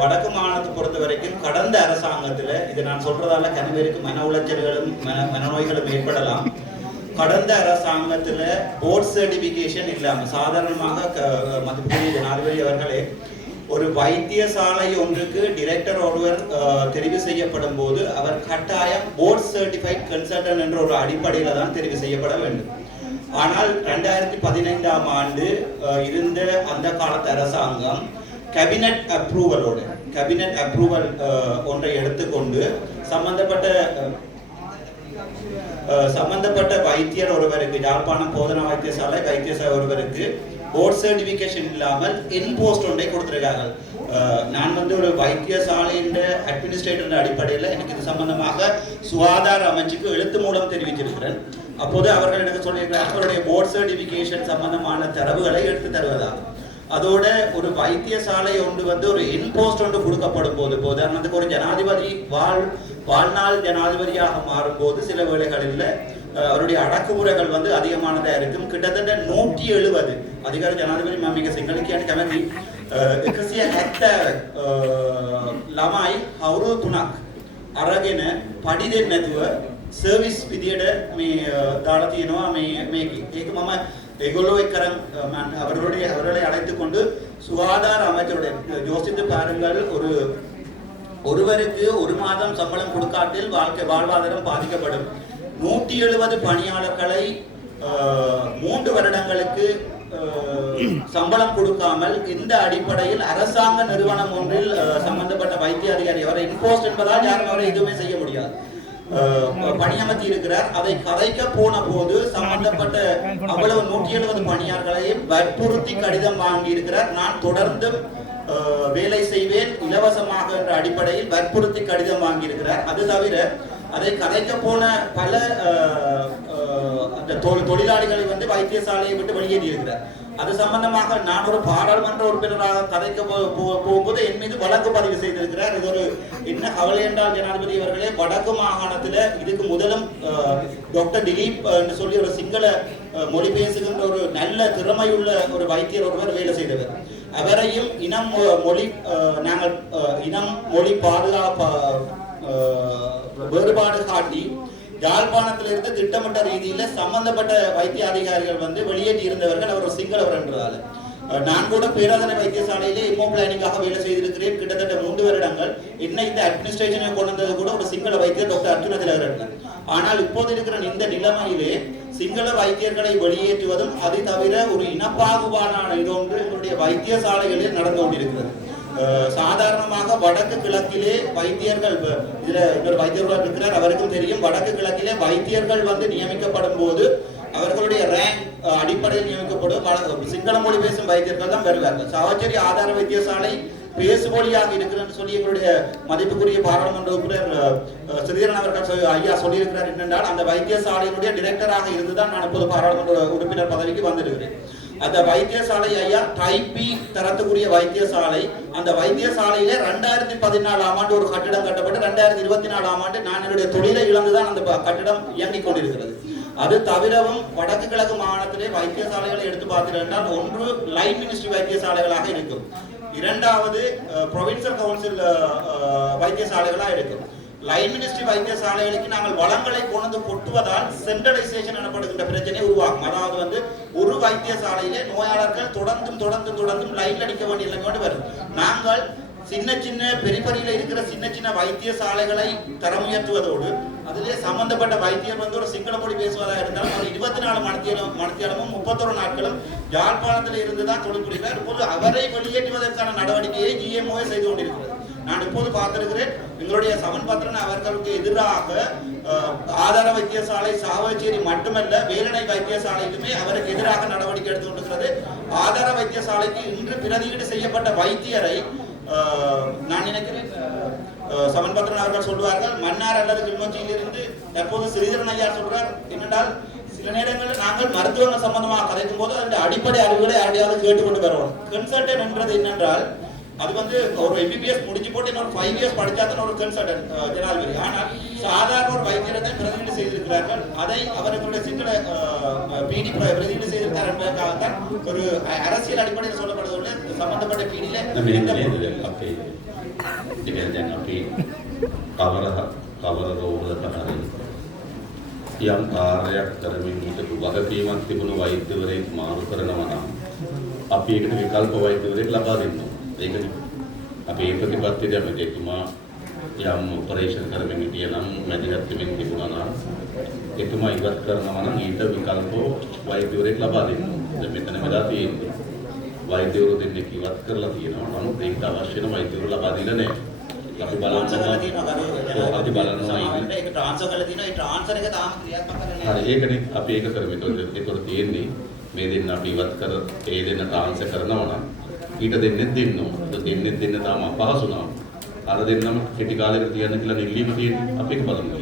வடக்கு மாகாணத்தை பொறுத்த வரைக்கும் கடந்த அரசாங்கத்தில் இது நான் சொல்றதால கனவேருக்கு மன உளைச்சல்களும் மனநோய்களும் ஏற்படலாம். கடந்த அரசாங்கத்தில் போர்ட் சர்டிபிகேஷன் இல்லாமல் சாதாரணமாக மதிப்புக்குரிய ஜனாதிபதி அவர்களே ஒரு வைத்தியசாலை ஒன்றுக்கு டிரெக்டர் ஒருவர் தெரிவு செய்யப்படும் போது அவர் கட்டாயம் போர்ட் சர்டிஃபைட் கன்சல்டன்ட் என்ற ஒரு அடிப்படையில் தான் தெரிவு செய்யப்பட வேண்டும். ஆனால் 2015ஆம் ஆண்டு இருந்த அந்த காலத்து அரசாங்கம் கேபினட் அப்ரூவல் ஒன்றை எடுத்துக்கொண்டு சம்பந்தப்பட்ட வைத்தியர் ஒருவருக்கு யாழ்ப்பாணம் போதனா வைத்தியசாலை ஒருவருக்கு போர்ட் சர்டிபிகேஷன் இல்லாமல் இன்போஸ்ட் ஒன்றை கொடுத்திருக்கார்கள். நான் ஒரு வைத்தியசாலையின் அட்மினிஸ்ட்ரேட்டர் அடிப்படையில் எனக்கு இது சம்பந்தமாக சுகாதார அமைச்சுக்கு எழுத்து மூலம் தெரிவிச்சிருக்கிறேன். அப்போது அவர்கள் எனக்கு சொல்லியிருக்கிறார் அவருடைய போர்ட் சர்டிபிகேஷன் சம்பந்தமான தரவுகளை எடுத்து தருவதாக. அதோட ஒரு வைத்தியசாலை ஒன்று ஒரு இன்போஸ்ட் ஒன்று கொடுக்கப்படும் போது உதாரணத்துக்கு ஒரு ஜனாதிபதி வாழ்நாள் ஜனாதிபதியாக மாறும்போது சில வேளைகளில் அவருடைய அடக்குமுறைகள் அதிகமானதாக இருக்கும். கிட்டத்தட்ட 170 அதிகார ජනාධිපති මම මේක සිංහල කියන්න කැමතියි 170 ළමයි අවුරුදු 3ක් අරගෙන පඩි දෙන්නේ නැතුව සර්විස් විදියට මේ දාලා තියෙනවා මේකේ. ඒක මම ඒගොල්ලෝ එක්කරන් அவர்களை அழைத்துக் கொண்டு சுகாதார அமைச்சருடைய யோசித்து பாருங்கள், ஒருவருக்கு 1 மாதம் சம்பளம் கொடுக்காட்டில் வாழ்வாதாரம் பாதிக்கப்படும். 170 பணியாளர்களை 3 வருடங்களுக்கு சம்பளம் கொடுக்காமல் இந்த அடிப்படையில் அரசாங்க நிறுவனம் ஒன்றில் சம்பந்தப்பட்ட வைத்திய அதிகாரி அவரை இன்போஸ்ட் என்பதால் யாரும் அவரை எதுவுமே செய்ய முடியாது பணியமர்த்தி இருக்கிறார். அதை கதைக்க போன போது சம்பந்தப்பட்ட அவ்வளவு 170 பணியாளர்களையும் வற்புறுத்தி கடிதம் வாங்கி இருக்கிறார். நான் தொடர்ந்து வேலை செய்வேன் இலவசமாக என்ற அடிப்படையில் வற்புறுத்தி கடிதம் வாங்கி இருக்கிறார். அது தவிர அதை கதைக்க போன பல அந்த தொழிலாளிகளை வைத்தியசாலையை விட்டு வெளியேறி இருக்கிறார். அது சம்பந்தமாக நான் ஒரு பாராளுமன்ற உறுப்பினராக கதைக்க போகும்போது என் மீது வழக்கு பதிவு செய்திருக்கிறார். இது ஒரு என்ன கவலை என்றால் ஜனாதிபதி அவர்களே, வடக்கு மாகாணத்தில் இதுக்கு முதலும் டாக்டர் திலீப் என்று சொல்லி ஒரு சிங்கள மொழி பேசுகின்ற ஒரு நல்ல திறமையுள்ள ஒரு வைத்தியர் ஒருவர் வேலை செய்தவர். அவரையும் இனம் மொழி பாதுகாப்பு வேறுபாடு காட்டி யாழ்ப்பாணத்திலிருந்து திட்டமிட்ட ரீதியில சம்பந்தப்பட்ட வைத்திய அதிகாரிகள் வெளியேற்றி இருந்தவர்கள் அவர் சிங்களவர் என்றதால நான் கூட பேராதனை வைத்தியசாலையிலே இமோ பிளானிங்காக வேலை செய்திருக்கிறேன். கிட்டத்தட்ட 3 வருடங்கள் என்ன இந்த அட்மினிஸ்ட்ரேஷனை கொண்டு வந்தது கூட ஒரு சிங்கள வைத்தியர் டாக்டர் அர்ஜுன திலகரன். ஆனால் இப்போது இருக்கிற இந்த நிலைமையிலே சிங்கள வைத்தியர்களை வெளியேற்றுவதும் அது தவிர ஒரு இனப்பாகுபாடான இதொன்று எங்களுடைய வைத்தியசாலைகளில் நடந்து கொண்டிருக்கிறது. சாதாரணமாக வடக்கு கிழக்கிலே வைத்தியர்கள் இதுல இன்னொரு வைத்தியர்கள் இருக்கிறார், அவருக்கும் தெரியும். வடக்கு கிழக்கிலே வைத்தியர்கள் நியமிக்கப்படும் போது அவர்களுடைய ரேங்க் அடிப்படையில் நியமிக்கப்படும் சிங்கள மொழி பேசும் வைத்தியர்கள் தான் வருவார்கள். சாவச்சேரி ஆதார வைத்தியசாலை பேசுமொழியாக இருக்கிறன்னு சொல்லி எங்களுடைய மதிப்புக்குரிய பாராளுமன்ற உறுப்பினர் ஸ்ரீதரன் அவர்கள் ஐயா சொல்லியிருக்கிறார். என்னென்றால் அந்த வைத்தியசாலையினுடைய டிரெக்டராக இருந்துதான் நான் இப்போது பாராளுமன்ற உறுப்பினர் பதவிக்கு வந்திருக்கிறேன். அந்த வைத்தியசாலை ஐயா டைப் பி தரத்துக்குரிய வைத்தியசாலை. அந்த வைத்தியசாலையில 2014ஆம் ஆண்டு ஒரு கட்டிடம் கட்டப்பட்டு 2024ஆம் ஆண்டு நான் என்னுடைய தொழிலை இழந்துதான் அந்த கட்டிடம் இயங்கிக் கொண்டிருக்கிறது. அது தவிரவும் வடக்கு கிழக்கு மாகாணத்திலே வைத்தியசாலைகளை எடுத்து பார்த்தீர்கள், ஒன்று லைன் மினிஸ்ட்ரி வைத்தியசாலைகளாக இருக்கும், இரண்டாவது ப்ரொவின்சியல் கவுன்சில் வைத்தியசாலைகளாக இருக்கும். லைன் மினிஸ்ட்ரி வைத்தியசாலைகளுக்கு நாங்கள் வளங்களை கொண்டு கொட்டுவதால் சென்ட்ரலைசேஷன் எனப்படுகின்ற பிரச்சனை உருவாகும். அதாவது ஒரு வைத்தியசாலையிலே நோயாளர்கள் தொடர்ந்தும் லைன் அடிக்க வேண்டிய நிலைமை வரும். நாங்கள் சின்ன பெரிபரியில இருக்கிற சின்ன வைத்தியசாலைகளை தரம் உயர்த்துவதோடு அதிலே சம்பந்தப்பட்ட வைத்தியர் ஒரு சிங்கள மொழி பேசுவதாக இருந்தாலும் அவர் 24 மணித்தியாலமும் 31 நாட்களும் யாழ்ப்பாணத்தில் இருந்துதான் தொழில் புரிகிறார். இப்போது அவரை வெளியேற்றுவதற்கான நடவடிக்கையை GMO செய்து கொண்டிருக்கிறது. நான் இப்போது பார்த்திருக்கிறேன், எங்களுடைய சமன்பத்திரன் அவர்களுக்கு எதிராக ஆதார வைத்தியசாலை சாவச்சேரி மட்டுமல்ல வேலணை வைத்தியசாலைக்குமே அவருக்கு எதிராக நடவடிக்கை எடுத்து கொண்டிருக்கிறது. ஆதார வைத்தியசாலைக்கு இன்று பிரதியீடு செய்யப்பட்ட வைத்தியரை நான் நினைக்கிறேன் சமன்பத்திரன் அவர்கள் சொல்வார்கள், மன்னார் அல்லது கிளிநொச்சியிலிருந்து தற்போது ஸ்ரீதரன் ஐயா சொல்றார் என்னென்றால் சில நேரங்களில் நாங்கள் மருத்துவங்கள் சம்பந்தமாக கதைக்கும் போது அந்த அடிப்படை அறிவுகளை யாரையாவது கேட்டுக்கொண்டு வருவோம். கன்சல்டன் என்றது என்னென்றால் அது வந்து ஒரு MBBS முடிச்சு போட்டு இன்னொரு 5 இயர்ஸ் படிச்சா தான் ஒரு கன்சல்டன்ட் ஜனாதிபதி. ஆனால் சாதாரண ஒரு வைத்தியரை தான் பிரதிநிதி செய்திருக்கிறார்கள். அதை அவர்களுடைய சிங்கள பிடி பிரதிநிதி செய்திருக்கிறார் என்பதற்காகத்தான் ஒரு அரசியல் அடிப்படையில் சொல்லப்படுவதோடு சம்பந்தப்பட்ட பிடியில කවර රෝගවලට හරි යම් කාර්යයක් කරමින් හිටපු වගකීමක් තිබුණු වෛද්‍යවරයෙක් මාරු කරනවා නම් අපි ඒකට විකල්ප වෛද්‍යවරයෙක් ලබා දෙන්න ඕනේ. ඒකනේ. අපි ඒ ප්‍රතිපත්තියට එතුමා යම් ඔපරේෂන් කරමින් හිටිය නම් මැදිහත් වෙමින් තිබුණා නම් එතුමා ඉවත් කරනවා නම් ඊට විකල්ප වෛද්‍යවරයෙක් ලබා දෙන්න ඕනේ. දැන් මෙතන වෙලා තියෙන්නේ වෛද්‍යවරු දෙන්නෙක් ඉවත් කරලා තියෙනවා. නමුත් ඒකට අවශ්‍ය වෙන වෛද්‍යවරු ලබා දීලා නැහැ. අපි බලනවා ඒක ට්‍රාන්ස්ෆර් කරලා තියෙනවා. ඒ ට්‍රාන්ස්ෆර් එක තාම ක්‍රියාත්මක කරලා නැහැ. හරි ඒකනේ අපි ඒක කරමු. ඒතකොට තියෙන්නේ මේ දෙන්න අපි ඉවත් කර ඒ දෙන්න ට්‍රාන්ස්ෆර් කරනවා නම් ඊට දෙන්නෙත් දෙන්න ඕන. දෙන්නෙත් දෙන්න තාම අපහසු නම් අර දෙන්නම කෙටි කාලයකට තියන්න කියලා නිල්ලීම තියෙන්නේ. අපි ඒක බලමු.